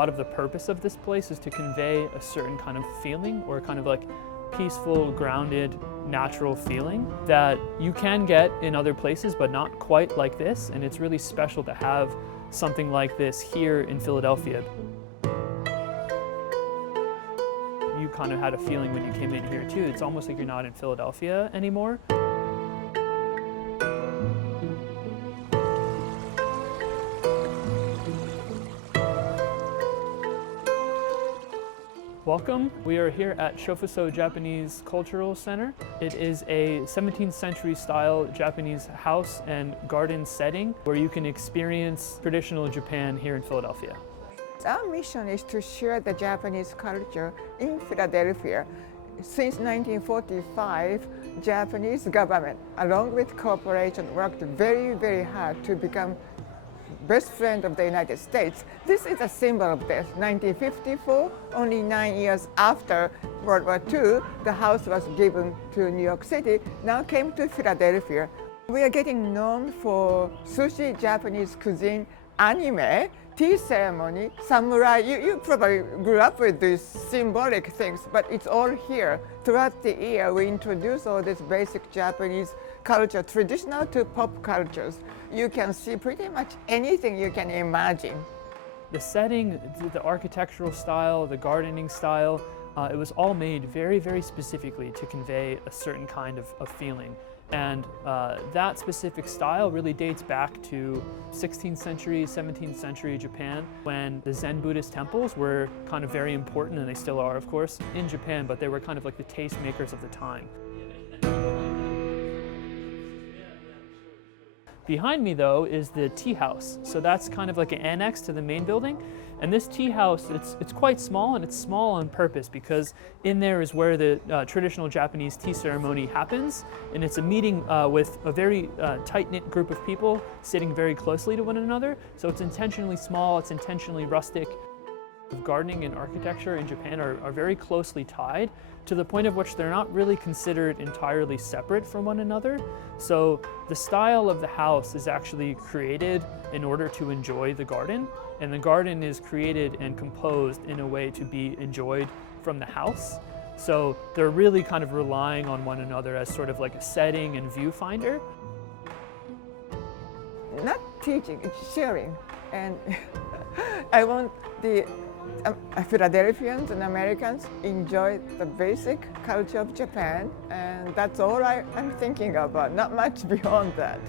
lot of the purpose of this place is to convey a certain kind of feeling, or kind of like peaceful, grounded, natural feeling that you can get in other places, but not quite like this. And it's really special to have something like this here in Philadelphia. You kind of had a feeling when you came in here too. It's almost like you're not in Philadelphia anymore. Welcome. We are here at Shofuso Japanese Cultural Center. It is a 17th century style Japanese house and garden setting where you can experience traditional Japan here in Philadelphia. Our mission is to share the Japanese culture in Philadelphia. Since 1945, Japanese government, along with corporation, worked very, very hard to become best friend of the United States. This is a symbol of this. 1954, only 9 years after World War II, the house was given to New York City, now came to Philadelphia. We are getting known for sushi, Japanese cuisine, anime, tea ceremony, samurai. You probably grew up with these symbolic things, but it's all here. Throughout the year, we introduce all this basic Japanese culture, traditional to pop cultures. You can see pretty much anything you can imagine. The setting, the architectural style, the gardening style, it was all made very, very specifically to convey a certain kind of feeling. And that specific style really dates back to 16th century, 17th century Japan, when the Zen Buddhist temples were kind of very important, and they still are, of course, in Japan, but they were kind of like the tastemakers of the time. Behind me, though, is the tea house. So that's kind of like an annex to the main building. And this tea house, it's quite small, and it's small on purpose because in there is where the traditional Japanese tea ceremony happens. And it's a meeting with a very tight-knit group of people sitting very closely to one another. So it's intentionally small, it's intentionally rustic. Gardening and architecture in Japan are very closely tied, to the point of which they're not really considered entirely separate from one another. So the style of the house is actually created in order to enjoy the garden, and the garden is created and composed in a way to be enjoyed from the house. So they're really kind of relying on one another as sort of like a setting and viewfinder. Not teaching, it's sharing. And I want the Philadelphians and Americans enjoy the basic culture of Japan, and that's all I'm thinking about, not much beyond that.